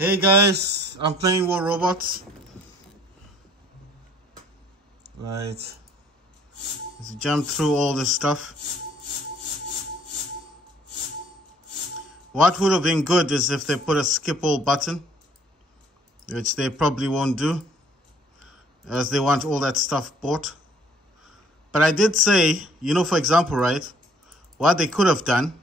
Hey guys, I'm playing War Robots. Right. Let's jump through all this stuff. What would have been good is if they put a skip all button, which they probably won't do, as they want all that stuff bought. But I did say, for example, right, what they could have done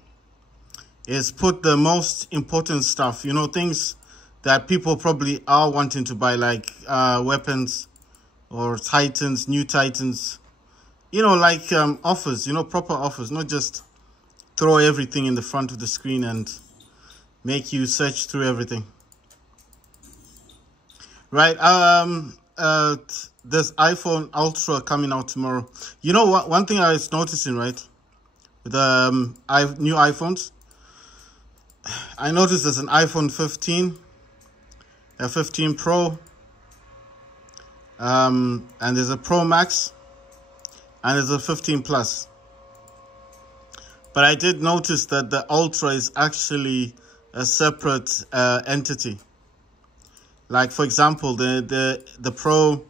is put the most important stuff, things that people probably are wanting to buy, like weapons or Titans, new Titans, like offers, proper offers, not just throw everything in the front of the screen and make you search through everything. Right, there's iPhone Ultra coming out tomorrow. You know what? One thing I was noticing, right, with the new iPhones, I noticed there's an iPhone 15, a 15 Pro, and there's a Pro Max, and there's a 15 Plus. But I did notice that the Ultra is actually a separate entity. Like, for example, the Pro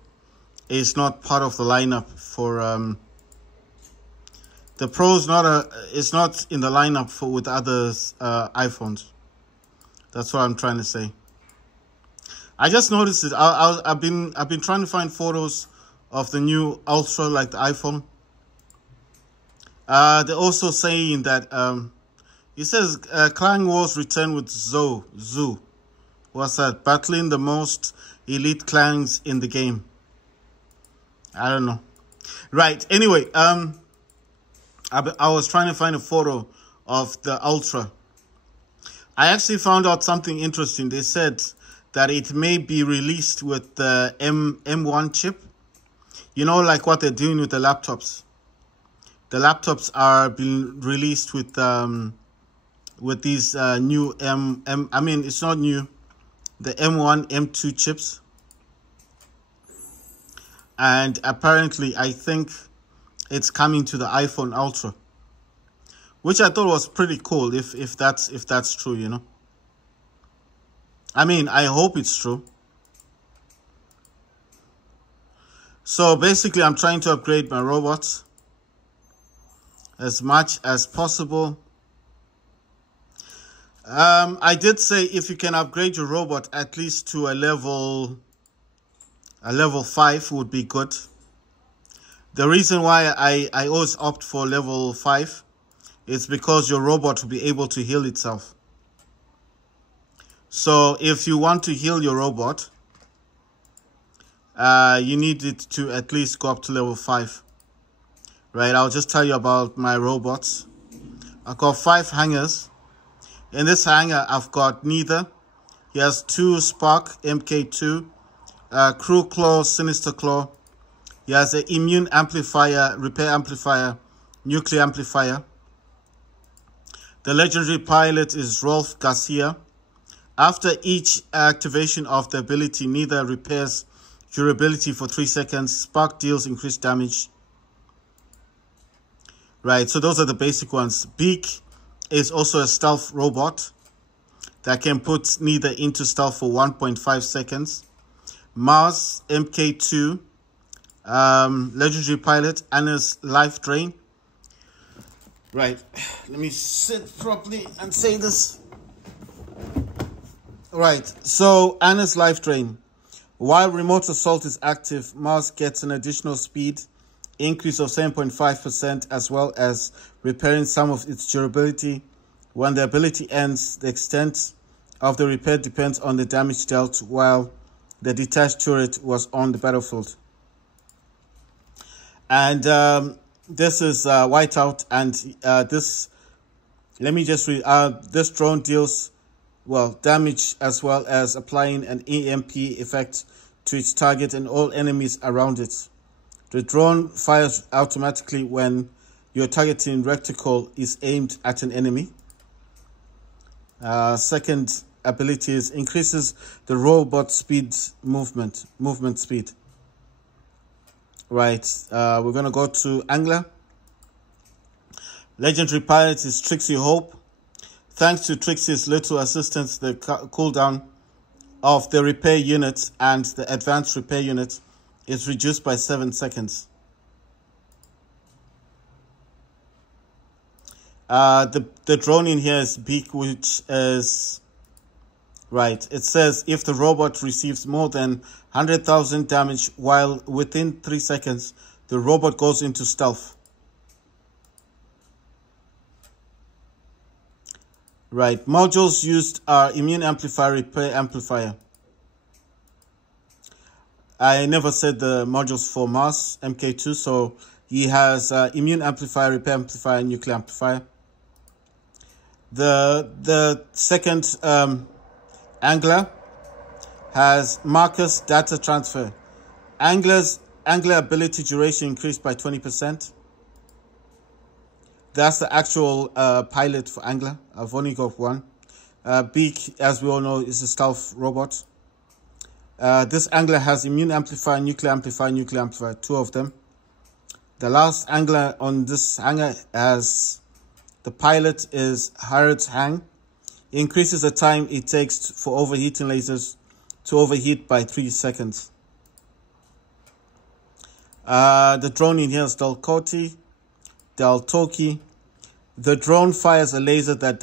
is not part of the lineup for the Pro is not in the lineup for with other iPhones. That's what I'm trying to say. I just noticed it. I've been trying to find photos of the new Ultra, like the iPhone. They're also saying that it says Clan Wars return with Zoo. What's that? Battling the most elite clans in the game. I don't know. Right. Anyway, I was trying to find a photo of the Ultra. I actually found out something interesting. They said that it may be released with the M1 chip. Like what they're doing with the laptops. The laptops are being released with these new it's not new, the M1, M2 chips. And apparently, I think it's coming to the iPhone Ultra, which I thought was pretty cool. If that's true, I hope it's true. So basically, I'm trying to upgrade my robots as much as possible. I did say if you can upgrade your robot at least to a level 5 would be good. The reason why I always opt for level 5 is because your robot will be able to heal itself. So if you want to heal your robot, you need it to at least go up to level 5. Right, I'll just tell you about my robots. I've got 5 hangers. In this hanger, I've got Neither. He has 2 Spark MK2, Crew Claw, Sinister Claw. He has an Immune Amplifier, Repair Amplifier, Nuclear Amplifier. The legendary pilot is Rolf Garcia. After each activation of the ability, Neither repairs durability for 3 seconds. Spark deals increased damage. Right, so those are the basic ones. Beak is also a stealth robot that can put Neither into stealth for 1.5 seconds. Mars, MK2, legendary pilot, Anna's life drain. Right, let me sit properly and say this. Right, so Anna's life drain. While remote assault is active, Mars gets an additional speed increase of 7.5%, as well as repairing some of its durability. When the ability ends, the extent of the repair depends on the damage dealt while the detached turret was on the battlefield. And this is Whiteout, and this, let me just read, this drone deals, damage as well as applying an EMP effect to its target and all enemies around it. The drone fires automatically when your targeting reticle is aimed at an enemy. Second ability is increases the robot speed movement speed. Right, we're gonna go to Angler. Legendary pilot is Trixie Hope. Thanks to Trixie's little assistance, the cooldown of the repair unit and the advanced repair unit is reduced by 7 seconds. The drone in here is Beak, which is right. It says if the robot receives more than 100,000 damage while within 3 seconds, the robot goes into stealth. Right. Modules used are immune amplifier, repair amplifier. I never said the modules for Mars MK2, so he has immune amplifier, repair amplifier, nuclear amplifier. The second angler has Marcus data transfer. Angler ability duration increased by 20%. That's the actual pilot for angler. I've only got one. Beak, as we all know, is a stealth robot. This angler has immune amplifier, nuclear amplifier, 2 of them. The last angler on this hanger has the pilot is Harrods Hang. It increases the time it takes for overheating lasers to overheat by 3 seconds. The drone in here is Daltoki. The drone fires a laser that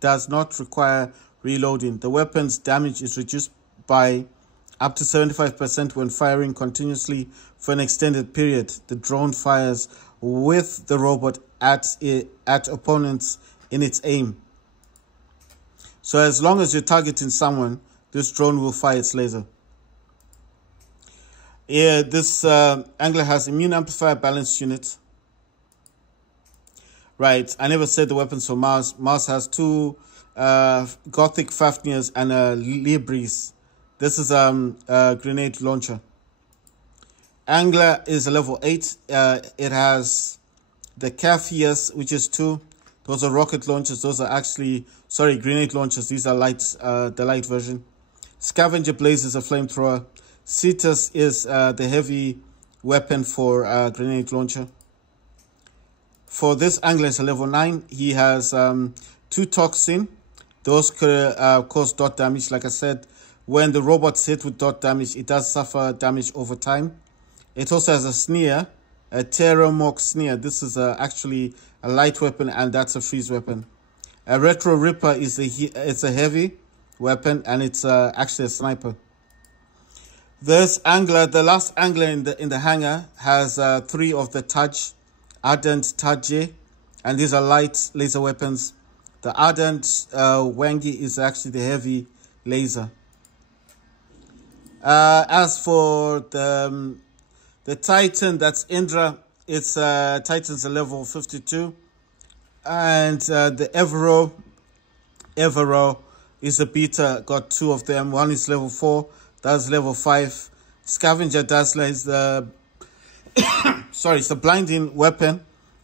does not require reloading. The weapon's damage is reduced by up to 75% when firing continuously for an extended period. The drone fires with the robot at opponents in its aim. So as long as you're targeting someone, this drone will fire its laser. Yeah, this angler has immune amplifier, balance unit. Right, I never said the weapons for Mars. Mars has 2 Gothic Fafnirs and a Libris. This is a grenade launcher. Angler is a level 8. It has the Capheus, which is 2. Those are rocket launchers. Those are actually, sorry, grenade launchers. These are light, the light version. Scavenger Blaze is a flamethrower. Cetus is the heavy weapon for grenade launcher. For this angler, is a level 9. He has 2 Toxin. Those could cause dot damage. Like I said, when the robot's hit with dot damage, it does suffer damage over time. It also has a Sneer, a Terramok Sneer. This is actually a light weapon, and that's a freeze weapon. A Retro Ripper is it's a heavy weapon, and it's actually a sniper. This angler, the last angler in the hangar, has 3 of the Taj, Ardent Tajé, and these are light laser weapons. The Ardent Wangi is actually the heavy laser. As for the Titan, that's Indra. It's Titan's a level 52, and the Evero is a beta. Got 2 of them. One is level 4. That's level 5. Scavenger Dazzler is the sorry, it's a blinding weapon,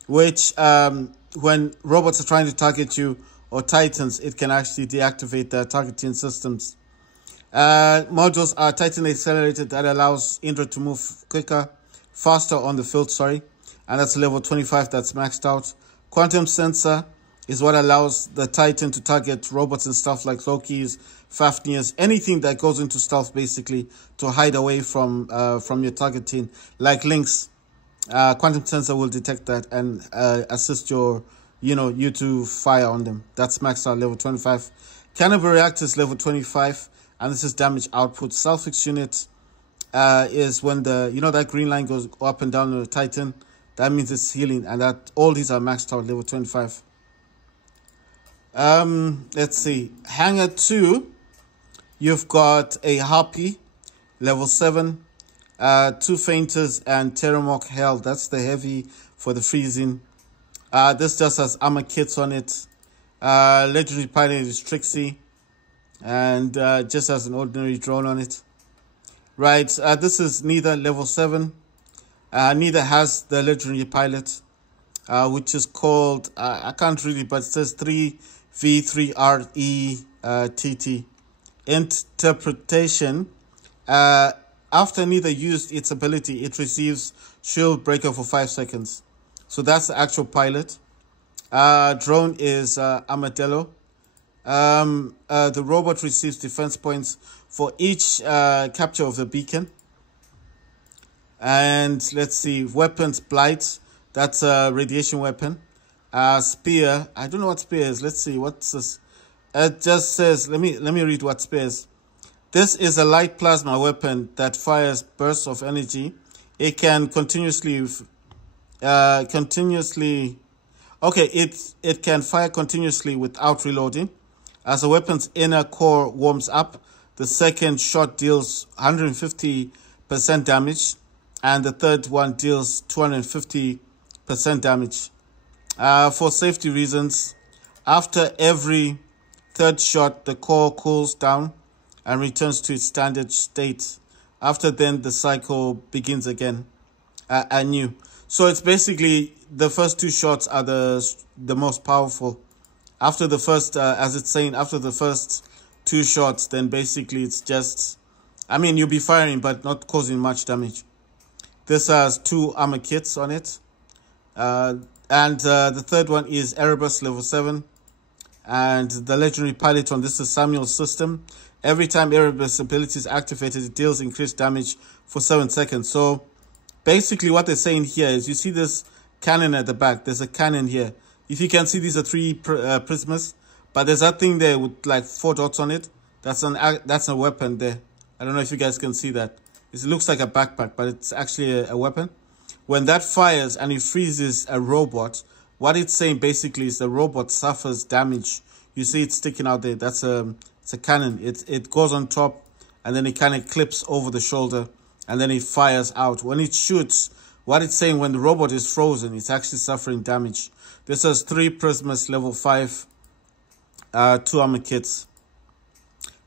which when robots are trying to target you or Titans, it can actually deactivate their targeting systems. Modules are Titan Accelerated, that allows Indra to move faster on the field, and that's level 25, that's maxed out. Quantum Sensor is what allows the Titan to target robots and stuff like Lokis, Fafnirs, anything that goes into stealth, basically, to hide away from your targeting, like Lynx. Quantum Sensor will detect that and assist you to fire on them. That's maxed out, level 25. Cannibal Reactor is level 25, and this is damage output. Self-fix unit is when that green line goes up and down on the Titan. That means it's healing, and that all these are maxed out, level 25. Let's see. Hangar 2, you've got a Harpy, level 7, 2 Fainters, and Terramok Hell. That's the heavy for the freezing. This just has armor kits on it. Legendary pilot is Trixie, and just has an ordinary drone on it. Right, this is Neither, level 7. Neither has the legendary pilot, which is called, I can't read it, but it says 3V3RETT. Interpretation. After Neither used its ability, it receives shield breaker for 5 seconds. So that's the actual pilot. Drone is Armadillo. The robot receives defense points for each capture of the beacon. And let's see, weapons, Blight, that's a radiation weapon. Spear, I don't know what spear is. Let's see, what's this? It just says, let me read what spear is. This is a light plasma weapon that fires bursts of energy. It can continuously, it can fire continuously without reloading. As the weapon's inner core warms up, the second shot deals 150% damage, and the third one deals 250% damage. For safety reasons, after every third shot, the core cools down and returns to its standard state. After then, the cycle begins again, anew. So it's basically the first two shots are the most powerful. After the first, as it's saying, after the first two shots, then basically it's just, I mean, you'll be firing but not causing much damage. This has 2 armor kits on it. And the third one is Erebus level 7. And the legendary pilot on this is Samuel's system. Every time Erebus ability is activated, it deals increased damage for 7 seconds. So basically what they're saying here is, you see this cannon at the back. There's a cannon here. If you can see, these are 3 prismas. But there's that thing there with like 4 dots on it. That's a weapon there. I don't know if you guys can see that. It looks like a backpack, but it's actually a weapon. When that fires and it freezes a robot, what it's saying basically is the robot suffers damage. You see it sticking out there. It's a cannon. It goes on top, and then it kind of clips over the shoulder, and then it fires out. When it shoots, what it's saying, when the robot is frozen, it's actually suffering damage. This has 3 prismas, level 5, 2 armor kits.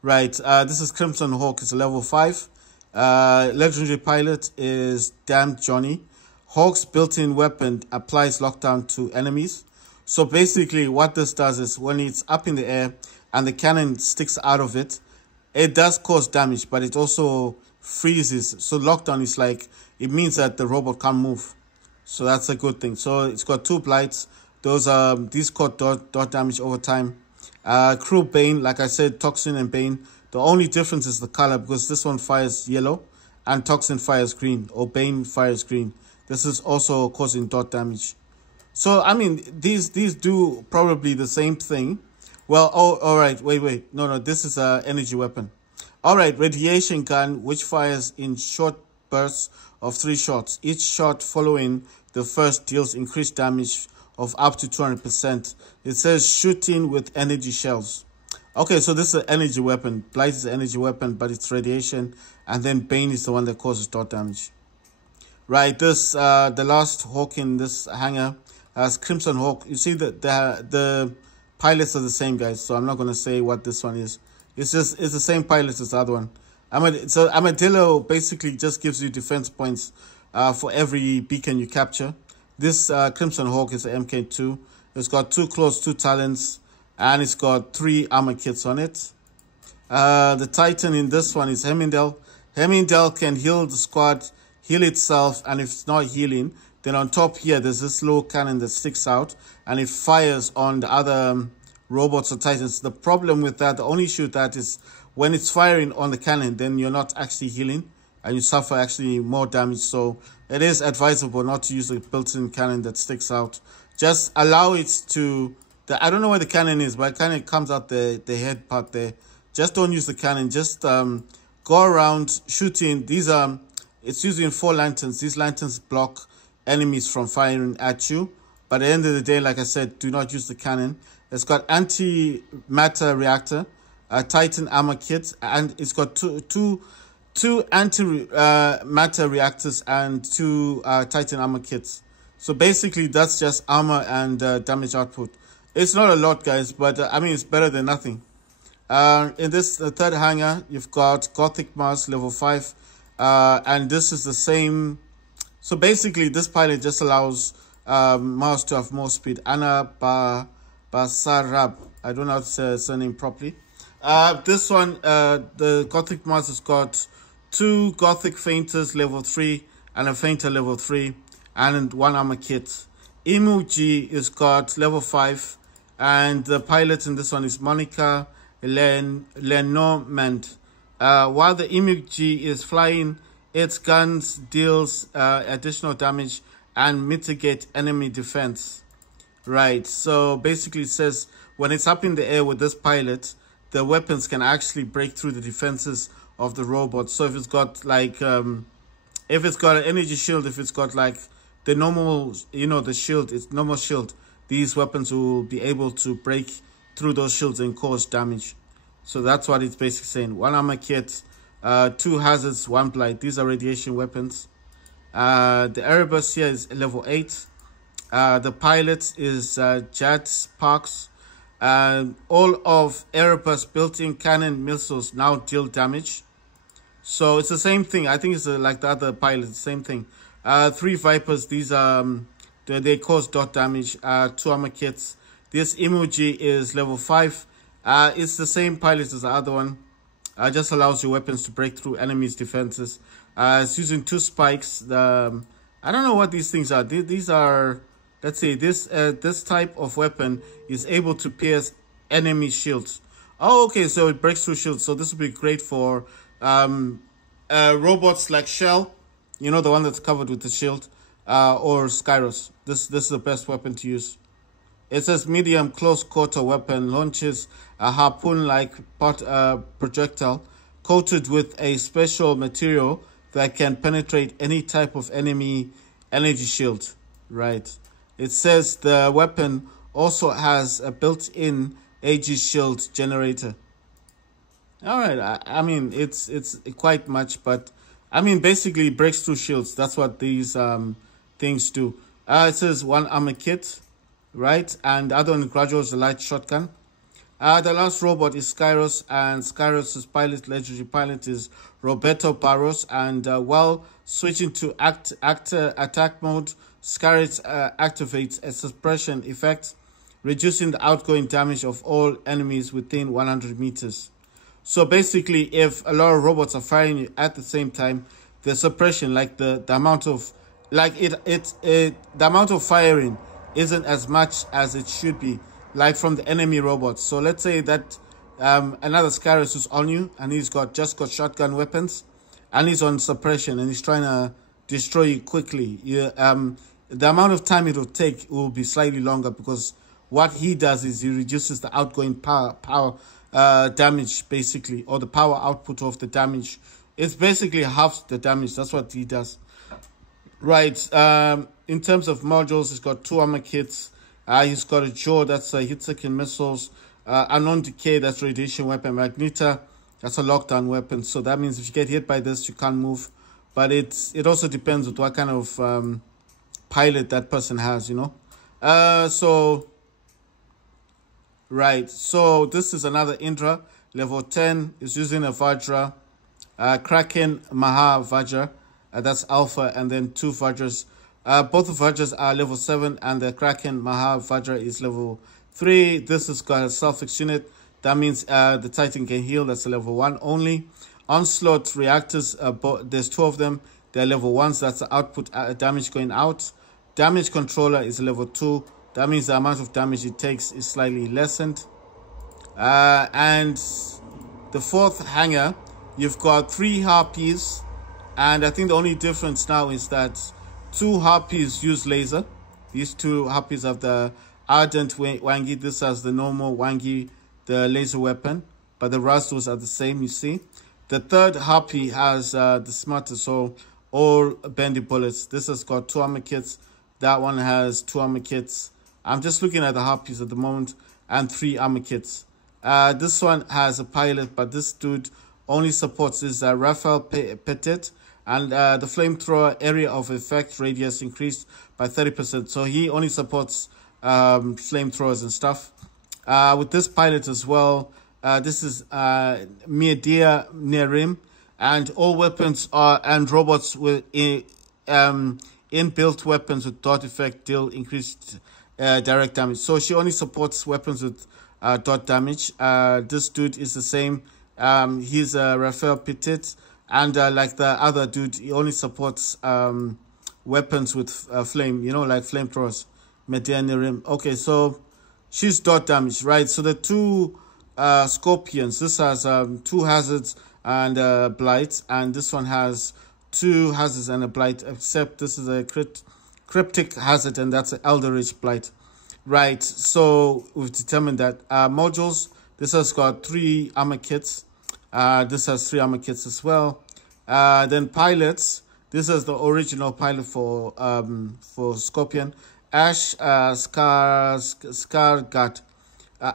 Right, this is Crimson Hawk. It's a level 5. Legendary pilot is Damned Johnny. Hawk's built-in weapon applies lockdown to enemies. So basically what this does is, when it's up in the air and the cannon sticks out of it, it does cause damage, but it also freezes. So lockdown is like, it means that the robot can't move. So that's a good thing. So it's got 2 blights. These cause dot damage over time. Crew Bane, like I said, Toxin and Bane. The only difference is the color, because this one fires yellow and Toxin fires green, or Bane fires green. This is also causing dot damage. So, I mean, these do probably the same thing. Well, oh, all right, wait. No, this is an energy weapon. All right, radiation gun, which fires in short bursts of 3 shots. Each shot following the first deals increased damage of up to 200%. It says shooting with energy shells. Okay, so this is an energy weapon. Blight is an energy weapon, but it's radiation. And then Bane is the one that causes dot damage. Right, this the last Hawk in this hangar has Crimson Hawk. You see that the pilots are the same, guys. So I'm not going to say what this one is. It's the same pilot as the other one. So Armadillo basically just gives you defense points for every beacon you capture. This Crimson Hawk is an MK2. It's got 2 claws, 2 talons, and it's got 3 armor kits on it. The Titan in this one is Hemingdale. Hemingdale can heal the squad, heal itself, and if it's not healing, then on top here there's this little cannon that sticks out, and it fires on the other robots or Titans. The problem with that, the only issue with that is, when it's firing on the cannon, then you're not actually healing, and you suffer actually more damage. So it is advisable not to use a built-in cannon that sticks out. Just allow it to, I don't know where the cannon is, but it kind of comes out the head part there. Just don't use the cannon. Just go around shooting. It's using 4 lanterns. These lanterns block enemies from firing at you. But at the end of the day, like I said, do not use the cannon. It's got anti-matter reactor, a Titan armor kit, and it's got two anti-matter reactors and 2 Titan armor kits. So basically, that's just armor and damage output. It's not a lot, guys, but I mean, it's better than nothing. In this third hangar, you've got Gothic Mars level 5, and this is the same. So basically, this pilot just allows Mars to have more speed. Anna Basarab. I don't know how to say her surname properly. This one, the Gothic Mars has got 2 Gothic Fainters level 3 and a Fainter level 3 and 1 armor kit. Imuji is got level 5 And the pilot in this one is Monica Lenormand. While the Emoji is flying, its guns deals additional damage and mitigate enemy defense. Right, so basically it says when it's up in the air with this pilot, the weapons can actually break through the defenses of the robot. So if it's got like, if it's got an energy shield, if it's got like the normal, you know, the shield, it's normal shield, these weapons will be able to break through those shields and cause damage. So that's what it's basically saying. 1 armor kit, 2 hazards, 1 blight. These are radiation weapons. The Erebus here is level 8. The pilot is Jad Sparks. All of Erebus built-in cannon missiles now deal damage. So it's the same thing. I think it's like the other pilot, the same thing. 3 Vipers, these they cause dot damage. 2 armor kits. This Emoji is level 5. It's the same pilot as the other one. Just allows your weapons to break through enemies' defenses. It's using 2 spikes. I don't know what these things are. These are, let's say, this type of weapon is able to pierce enemy shields. Oh, okay, so it breaks through shields. So this would be great for robots like Shell, you know, the one that's covered with the shield, or Skyros. This is the best weapon to use. It says medium close quarter weapon, launches a harpoon-like projectile coated with a special material that can penetrate any type of enemy energy shield. Right. It says the weapon also has a built-in AG shield generator. All right. I mean, it's quite much, but I mean, basically it breaks through shields. That's what these things do. It says 1 armor kit. Right, and the other one graduates the light shotgun. The last robot is Skyros, and Skyros' legendary pilot is Roberto Barros. And while switching to attack mode, Skyros activates a suppression effect, reducing the outgoing damage of all enemies within 100 meters. So basically, if a lot of robots are firing at the same time, the suppression, like the amount of, like the amount of firing isn't as much as it should be, like from the enemy robots. So let's say that another Skyros is on you and he's just got shotgun weapons and he's on suppression and he's trying to destroy you quickly. The amount of time it will take will be slightly longer because what he does is he reduces the outgoing power damage, basically, or the power output of the damage. It's basically half the damage. That's what he does. Right. In terms of modules, he's got 2 armor kits. He's got a jaw, that's hit-seeking missiles. Unknown decay, that's radiation weapon. Magnetar, that's a lockdown weapon. So that means if you get hit by this, you can't move. But it also depends on what kind of pilot that person has, you know. Right. So this is another Indra, level 10. Is using a Vajra, Kraken Maha Vajra. That's Alpha, and then 2 Vajras. Both of Vajras are level 7, and the Kraken Maha Vajra is level 3. This has got a Self-Fix unit. That means the Titan can heal. That's a level 1 only. Onslaught reactors, there's 2 of them. They're level 1s. That's the output damage going out. Damage controller is level 2. That means the amount of damage it takes is slightly lessened. And the 4th hanger, you've got 3 Harpies. And I think the only difference now is that 2 Harpies use laser. These 2 Harpies have the Ardent Wangi. This has the normal Wangi, the laser weapon. But the Rastos are the same, you see. The 3rd Harpy has the Smarter, so all bendy bullets. This has got 2 armor kits. That one has 2 armor kits. I'm just looking at the Harpies at the moment. And 3 armor kits. This one has a pilot, but this dude only supports this Raphael Petit. And the flamethrower area of effect radius increased by 30%. So he only supports flamethrowers and stuff. With this pilot as well, this is Miedia Nerim. And all weapons and robots with inbuilt weapons with dot effect deal increased direct damage. So she only supports weapons with dot damage. This dude is the same. He's Raphael Petit. And like the other dude, he only supports weapons with flame, you know, like flamethrowers. Medianirim. Okay, so she's dot damage, right? So the two Scorpions, this has 2 hazards and a blight, and this one has 2 hazards and a blight, except this is a cryptic hazard, and that's an Eldritch blight, right? So we've determined that modules, this has got 3 armor kits, this has 3 armor kits as well. Then pilots, this is the original pilot for Scorpion, Ash Skargat.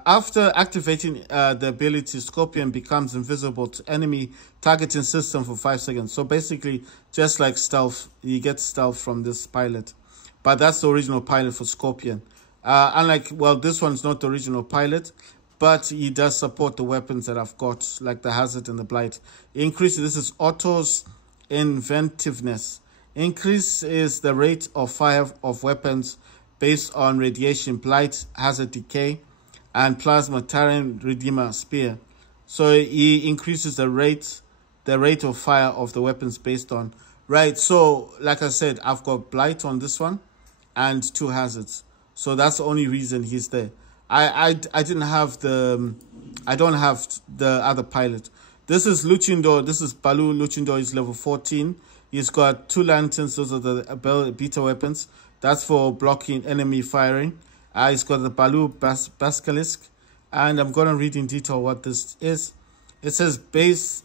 After activating the ability, Scorpion becomes invisible to enemy targeting system for 5 seconds. So basically, just like stealth, you get stealth from this pilot. But that's the original pilot for Scorpion. Unlike, well, this one's not the original pilot, but he does support the weapons that I've got, like the Hazard and the Blight. Increase, this is Otto's inventiveness. Increase is the rate of fire of weapons based on radiation, Blight, Hazard decay, and Plasma Terran Redeemer Spear. So he increases the rate of fire of the weapons based on. Right, so like I said, I've got Blight on this one and 2 hazards. So that's the only reason he's there. I didn't have the, I don't have the other pilot. This is Luchindor. This is Balu. Luchindor is level 14. He's got 2 lanterns. Those are the beta weapons. That's for blocking enemy firing. He's got the Balu Basilisk. And I'm going to read in detail what this is. It says base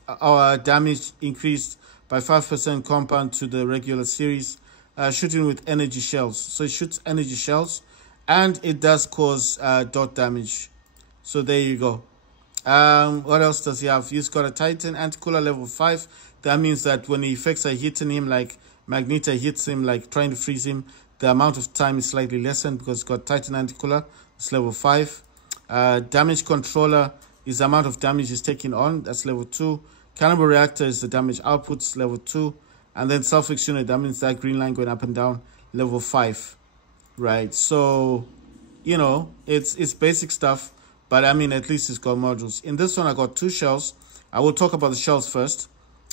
damage increased by 5% compound to the regular series. Shooting with energy shells. So it shoots energy shells. And it does cause dot damage. So there you go. What else does he have? He's got a Titan Anti-Cooler level 5. That means that when the effects are hitting him, like Magneto hits him, like trying to freeze him, the amount of time is slightly lessened because it's got Titan Anti-Cooler. It's level 5. Damage Controller is the amount of damage he's taking on. That's level 2. Cannibal Reactor is the damage outputs, level 2. And then Self-Fix Unit, that means that green line going up and down, level 5. Right, so, you know, it's basic stuff, but I mean, at least it's got modules. In this one, I got 2 shells. I will talk about the shells first.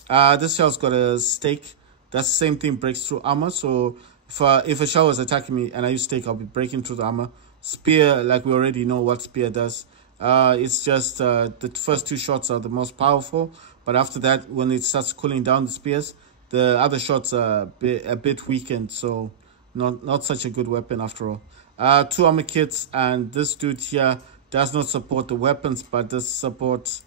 This shell's got a stake. That's the same thing, breaks through armor. So if a shell is attacking me and I use stake, I'll be breaking through the armor. Spear, like we already know what spear does. It's just the first 2 shots are the most powerful, but after that, when it starts cooling down the spears, the other shots are a bit weakened. So not such a good weapon after all. 2 armor kits, and this dude here does not support the weapons, but does support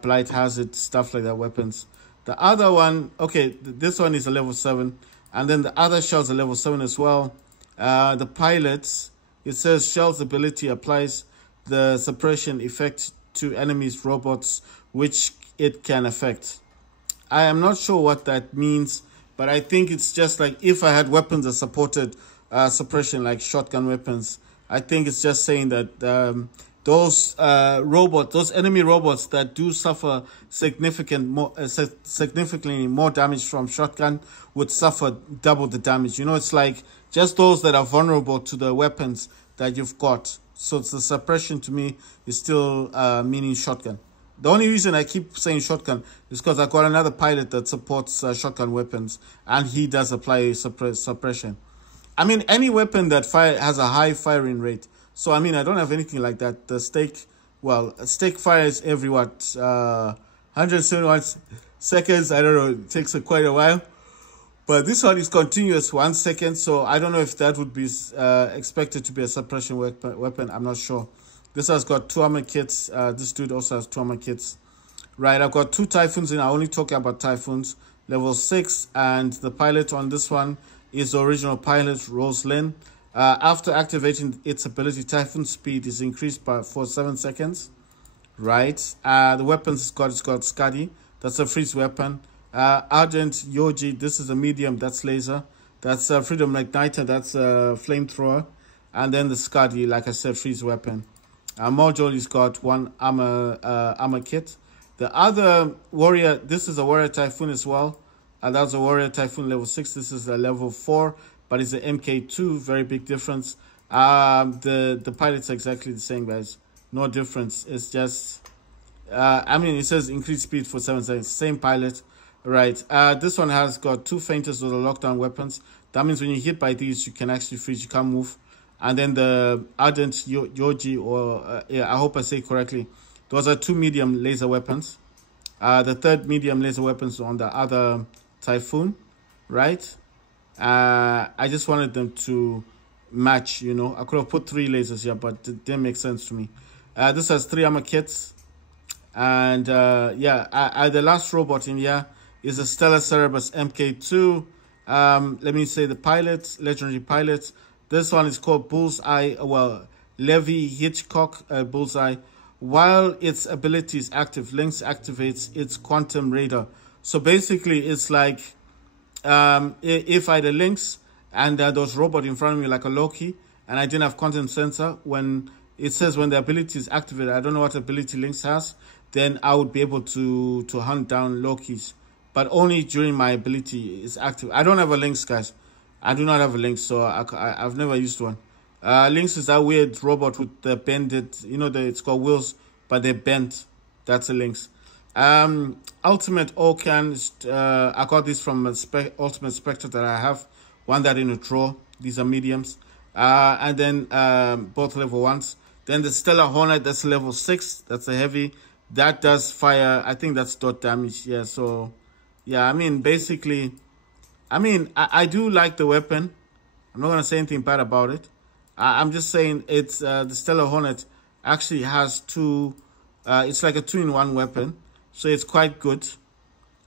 Blight, Hazard, stuff like that, weapons. The other one, okay, this one is a level 7, and then the other shells are level 7 as well. The pilots, it says shell's ability applies the suppression effect to enemies' robots, which it can affect. I am not sure what that means, but I think it's just like if I had weapons that supported suppression, like shotgun weapons, I think it's just saying that those enemy robots that do suffer significantly more damage from shotgun would suffer double the damage. You know, it's like just those that are vulnerable to the weapons that you've got. So it's the suppression to me is still meaning shotgun. The only reason I keep saying shotgun is because I got another pilot that supports shotgun weapons, and he does apply suppression. I mean, any weapon that has a high firing rate. So, I mean, I don't have anything like that. The stake, well, stake fires every, 171 seconds. I don't know, it takes quite a while. But this one is continuous 1 second, so I don't know if that would be expected to be a suppression weapon. I'm not sure. This has got 2 armor kits. This dude also has 2 armor kits. Right, I've got 2 Typhoons in. I only talk about Typhoons. Level 6, and the pilot on this one is the original pilot, Rose Lynn. After activating its ability, Typhoon speed is increased for 7 seconds. Right. The weapons it's got Skadi. That's a freeze weapon. Ardent Yoji, this is a medium, that's laser. That's Freedom Igniter, that's a flamethrower. And then the Skadi, like I said, freeze weapon. Module has got 1 armor kit. The other warrior, this is a warrior Typhoon as well. That's a warrior Typhoon level 6. This is a level 4, but it's an MK2, very big difference. The pilot's exactly the same, guys. No difference. It's just, I mean, it says increased speed for 7 seconds. Same pilot, right? This one has got 2 fainters with the lockdown weapons. That means when you hit by these, you can actually freeze. You can't move. and then the Ardent Yoji, or yeah, I hope I say it correctly. Those are 2 medium laser weapons. The third medium laser weapons on the other Typhoon, right? I just wanted them to match, you know. I could have put 3 lasers here, but it didn't make sense to me. This has 3 armor kits. And yeah, the last robot in here is a Stellar Cerebus MK2. Let me say the pilot, legendary pilot. This one is called Bullseye, well, Levi Hitchcock Bullseye. While its ability is active, Lynx activates its quantum radar. So basically, it's like if I had a Lynx and there was a robot in front of me like a Loki, and I didn't have quantum sensor, when it says when the ability is activated, I don't know what ability Lynx has, then I would be able to hunt down Lokis. But only during my ability is active. I don't have a Lynx, guys. I do not have a Lynx, so I've never used one. Lynx is that weird robot with the bended, you know, it's got wheels, but they're bent. That's a Lynx. Ultimate Okan, I got this from a Ultimate Spectre that I have. One that in a drawer. These are mediums. And then both level 1s. Then the Stellar Hornet, that's level 6. That's a heavy. That does fire. I think that's dot damage. Yeah, so yeah, I mean, basically, I mean, I do like the weapon. I'm not going to say anything bad about it. I'm just saying it's the Stellar Hornet actually has 2, it's like a 2-in-1 weapon. So it's quite good.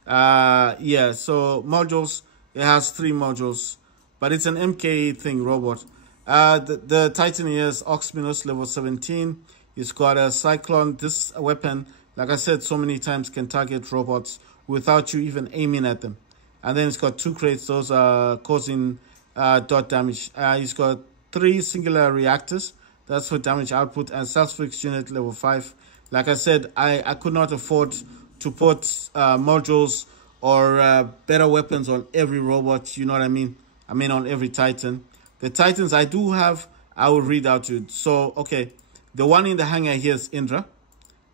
Yeah, so modules, it has 3 modules. But it's an MK thing, robot. The Titan here is Oxminus, level 17. It's got a Cyclone. This weapon, like I said so many times, can target robots without you even aiming at them. And then it's got 2 crates. Those are causing dot damage. It's got 3 singular reactors. That's for damage output. And Salsfix unit, level 5. Like I said, I could not afford to put modules or better weapons on every robot. You know what I mean? I mean on every Titan. The Titans I do have, I will read out to you. So, okay. The one in the hangar here is Indra.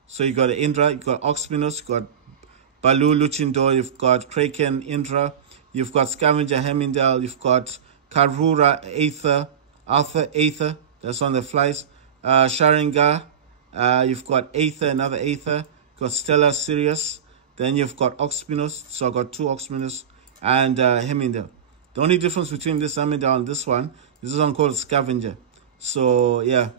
So you got Indra, you got Oxminus, you got Balu Luchindor, you've got Kraken Indra, you've got Scavenger Hemingdale, you've got Karura Arthur Aether, that's on the flies. Sharinga, you've got Aether, another Aether, you've got Stellar Sirius, then you've got Oxminus, so I got 2 Oxminus, and Hemingdale. The only difference between this Hemingdale and this one is this one called Scavenger. So, yeah.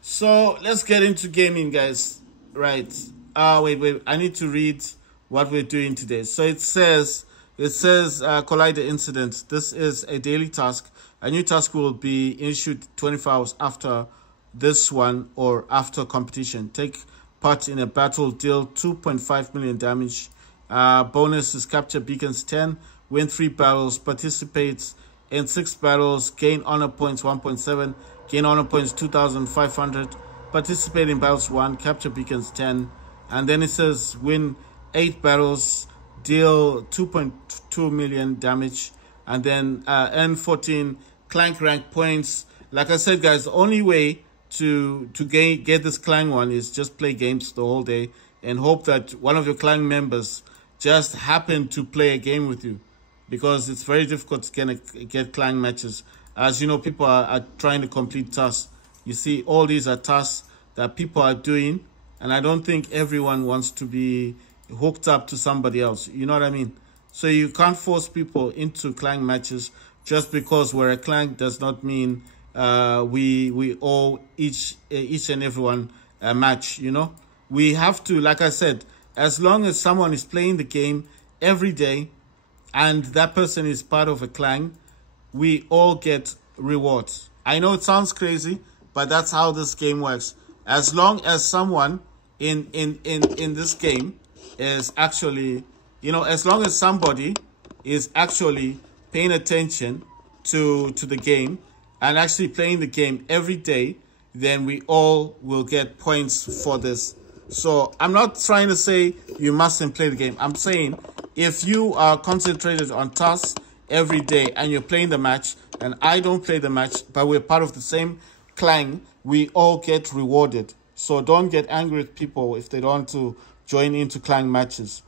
So, let's get into gaming, guys. Right. Wait. I need to read what we're doing today. So, it says Collider Incident. This is a daily task. A new task will be issued 24 hours after this one or after competition. Take part in a battle, deal 2.5 million damage. Bonus is capture beacons 10. Win 3 battles, participates in 6 battles, gain honor points 1.7, gain honor points 2,500, participate in battles 1, capture beacons 10, and then it says win 8 battles, deal 2.2 million damage, and then earn 14 clank rank points. Like I said, guys, the only way to get this clan one is just play games the whole day and hope that one of your clan members just happen to play a game with you. Because it's very difficult to get clan matches. As you know, people are trying to complete tasks. You see, all these are tasks that people are doing. And I don't think everyone wants to be hooked up to somebody else. You know what I mean? So you can't force people into clan matches. Just because we're a clan does not mean we owe each and everyone a match, you know? We have to, like I said, as long as someone is playing the game every day, and that person is part of a clan, we all get rewards. I know it sounds crazy, but that's how this game works. As long as someone in this game is actually, you know, as long as somebody is actually paying attention to the game and actually playing the game every day, then we all will get points for this. So I'm not trying to say you mustn't play the game. I'm saying if you are concentrated on tasks every day and you're playing the match and I don't play the match, but we're part of the same clan, we all get rewarded. So don't get angry with people if they don't want to join into clan matches.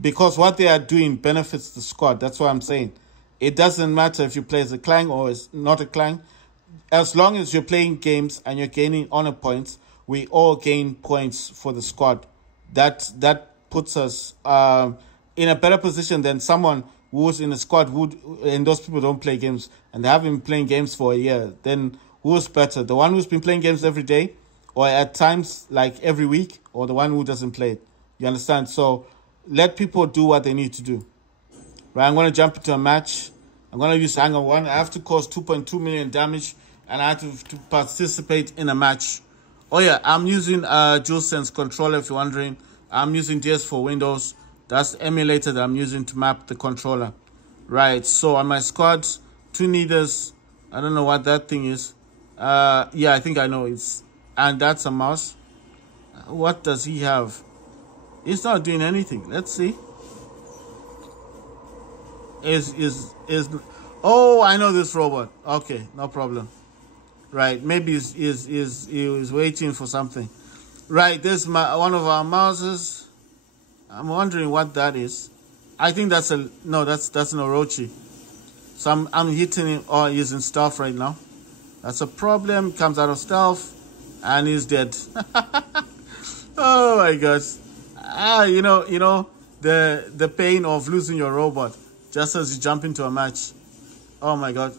Because what they are doing benefits the squad. That's what I'm saying. It doesn't matter if you play as a clan or as not a clan. as long as you're playing games and you're gaining honor points, we all gain points for the squad. That puts us in a better position than someone who's in a squad and those people don't play games and they haven't been playing games for a year. Then who's better? The one who's been playing games every day, or at times like every week, or the one who doesn't play it? You understand? So let people do what they need to do. Right, I'm going to jump into a match. I'm going to use Hangar 1. I have to cause 2.2 million damage, and I have to participate in a match. Oh yeah, I'm using DualSense controller, if you're wondering. I'm using DS for Windows. That's the emulator that I'm using to map the controller. Right, so on my squad, 2 needers. I don't know what that thing is. Yeah, I think I know it's... And that's a mouse. What does he have? He's not doing anything. Let's see. Oh, I know this robot. Okay, no problem. Right, maybe he was waiting for something. Right, this is one of our mouses. I'm wondering what that is. I think that's an Orochi. So I'm hitting him, or he's in stealth right now. That's a problem. Comes out of stealth, and he's dead. Oh my gosh. You know the pain of losing your robot just as you jump into a match. Oh my god.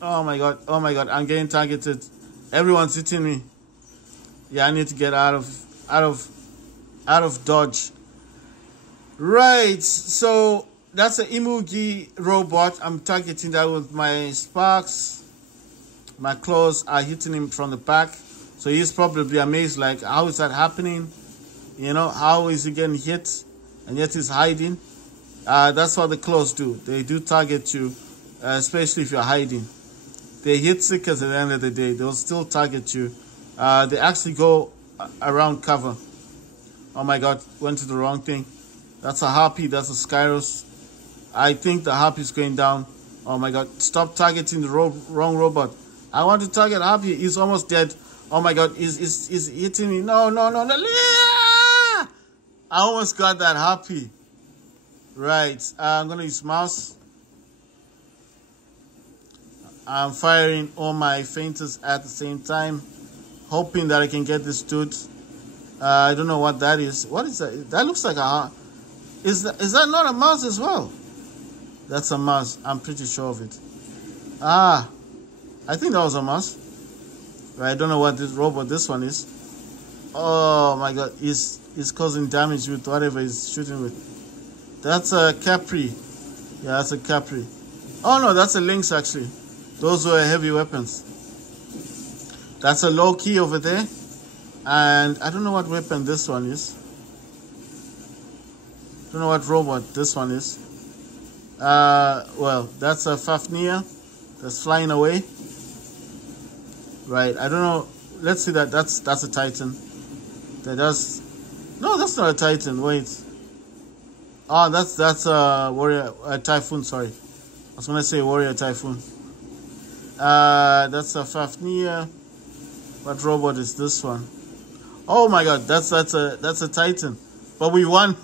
Oh my god. Oh my god. I'm getting targeted. Everyone's hitting me. Yeah, I need to get out of dodge. Right. So that's an Imugi robot. I'm targeting that with my sparks. My claws are hitting him from the back. So he's probably amazed, like, how is that happening? You know, how is he getting hit? And yet he's hiding. That's what the claws do. They do target you, especially if you're hiding. They hit seekers at the end of the day. They'll still target you. They actually go around cover. Oh my god, went to the wrong thing. That's a Harpy, that's a Skyros. I think the Harpy is going down. Oh my god, stop targeting the wrong robot. I want to target Harpy. He's almost dead. Oh my god, he's hitting me. No. I almost got that Harpy. Right, I'm going to use mouse. I'm firing all my feinters at the same time, hoping that I can get this dude. I don't know what that is. What is that? That looks like a... Is that not a mouse as well? That's a mouse. I'm pretty sure of it. I think that was a mouse. Right, I don't know what this robot this one is. Oh my god, he's causing damage with whatever he's shooting with. That's a Capri. Yeah, that's a Capri. Oh no, that's a Lynx actually. Those were heavy weapons. That's a low key over there. And I don't know what weapon this one is. Don't know what robot this one is. Well, that's a Fafnir that's flying away. Right, I don't know. Let's see that. That's a Titan. No, that's not a Titan. Wait. Oh, that's a Warrior Typhoon. Sorry, I was gonna say Warrior Typhoon. That's a Fafnir. What robot is this one? Oh my god, that's a Titan. But we won.